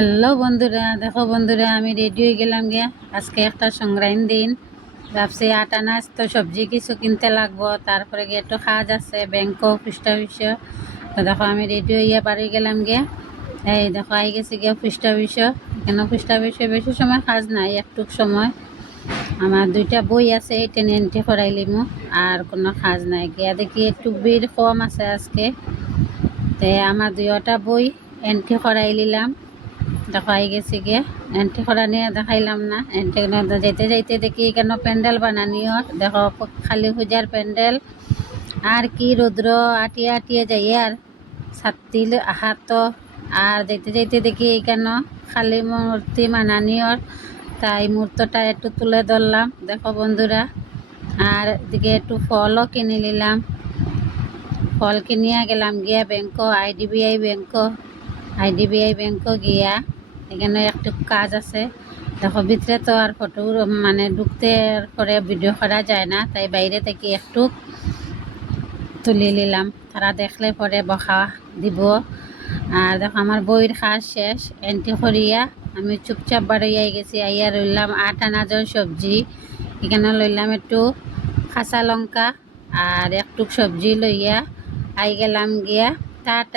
Hello বন্ধুরা, দেখো বন্ধুরা, আমি রেডি হয়ে গেলাম গিয়া। আজকে একটা সংগ্রাম দিন, ভাবছি আটা নাচ তো সবজি কিছু কিনতে লাগবো, তারপরে গিয়ে একটু কাজ আছে ব্যাংকও পোস্ট অফিসও। তো দেখো আমি রেডি হইয়া বাড়ি গেলাম গিয়া। এই দেখো আই গেছি গিয়া পোস্ট অফিসও। কেন পোস্ট অফিসে বেশি সময় কাজ নাই, একটু সময়। আমার দুইটা বই আছে, এটা নিয়ে এন্ট্রি করাইলিমু, আর কোনো কাজ নাই। গিয়া দেখি একটু ভিড় কম আছে আজকে, তে আমার দুইটা বই এন্ট্রি করাই নিলাম। দেখাই গেছে গিয়ে এন্ট্রি করা নিয়ে দেখাইলাম না। এন্ট্রি যেতে যাইতে দেখি কেন প্যান্ডেল বানানিও, দেখো খালি পূজার প্যান্ডেল। আর কি রৌদ্র, আটিয়ে আটিয়ে যাই আর ছাত্রী আহাত। আর যেতে যাইতে দেখি কেন খালি মূর্তি বানানিও, তাই মূর্তিটা একটু তুলে ধরলাম, দেখো বন্ধুরা। আর এদিকে একটু ফলও কিনে নিলাম। ফল কিনিয়া গেলাম গিয়া ব্যাংক, আইডিবিআই ব্যাংক গিয়া। এখানে একটু কাজ আছে, দেখো ভিতরে তো আর ফটো মানে ঢুকতে পরে ভিডিও করা যায় না, তাই বাইরে থেকে একটু তুলে নিলাম, তারা দেখলে পরে বকা দিব। আর দেখো আমার বইয়ের কাজ শেষ, এন্ট্রি করিয়া আমি চুপচাপ বাড়িয়াই গেছি। আইয়া রইলাম আট আনাজের সবজি। এখানে লইলাম একটু কাঁচা লঙ্কা আর একটু সবজি লইয়া আই গেলাম গিয়া। টাটা।